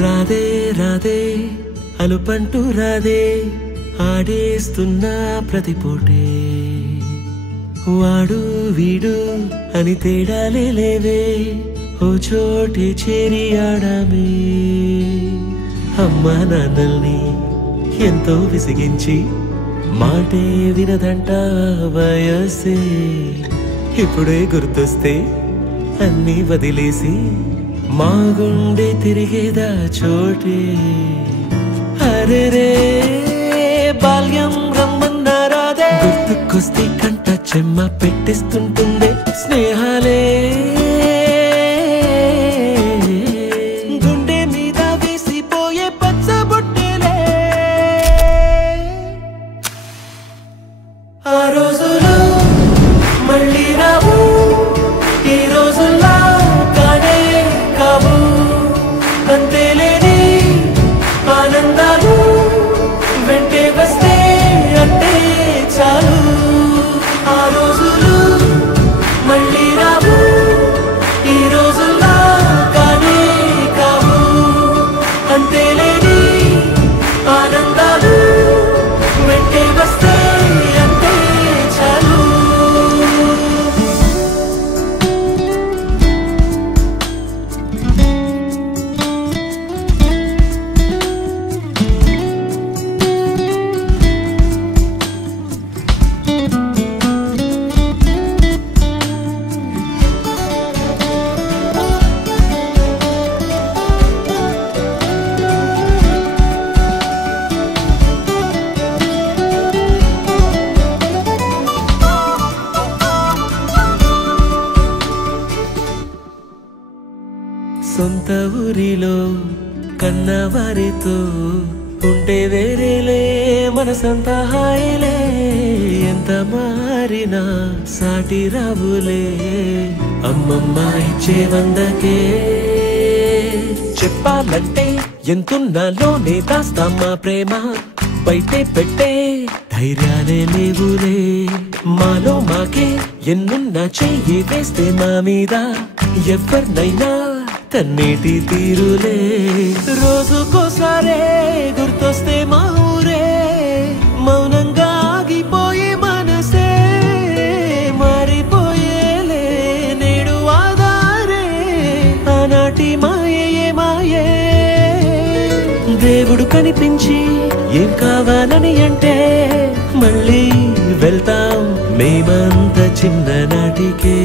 రాధే రాధే అలుపంటూ రాధే ఆడేస్తున్నా ప్రతిపోటే వాడు వీడు అని తేడాలే లేవే ఓ చోటే చేరి ఆడామే అమ్మా నాన్నల్ని ఎంతో విసిగించి మాటే వినదంట వయసే ఇప్పుడే గుర్తొస్తే అన్నీ వదిలేసి మా గుండె తిరిగేదా చోటే అరే రే బాల్యం రమ్మన్నారాదే గుర్తుకొస్తే కంట చెమ్మ పెట్టిస్తుంటుందే స్నేహాలే గుండె మీద వేసిపోయే పచ్చబొట్టెలే ఆ రోజులు మళ్ళీ రావు ఈ రోజుల్లా కానే కావు అంతేలేని ఆనందాలు వెంటే వస్తే అంటే చాలు ఆ రోజులు మళ్ళీ రావు ఈ రోజుల్లా కానే కావు అంతేలేని ఆనందాలు వెంటే వస్తే అంటే చాలు సొంత ఊరిలో కన్నవారితో ఉంటే వేరేలే మనసంతా హాయిలే ఎంత మారినా సాటి రావులే అమ్మమ్మ ఇచ్చే వందకే చెప్పాలంటే ఎంతున్నాలోనే దాస్తామా ప్రేమ బయటే పెట్టే ధైర్యాలే లేవులే మాలో మాకే ఎన్నున్నా చెయ్యి వేస్తే మా మీద ఎవరినైనా తన్నేటి తీరులే రోజుకోసారే గుర్తొస్తే మా ఊరే మౌనంగా ఆగిపోయే మనసే మారిపోయేలే నేడు ఆధారే ఆనాటి మాయే మాయే దేవుడు కనిపించి ఏం కావాలని అంటే మళ్ళీ వెళ్తాం మేమంత చిన్ననాటికే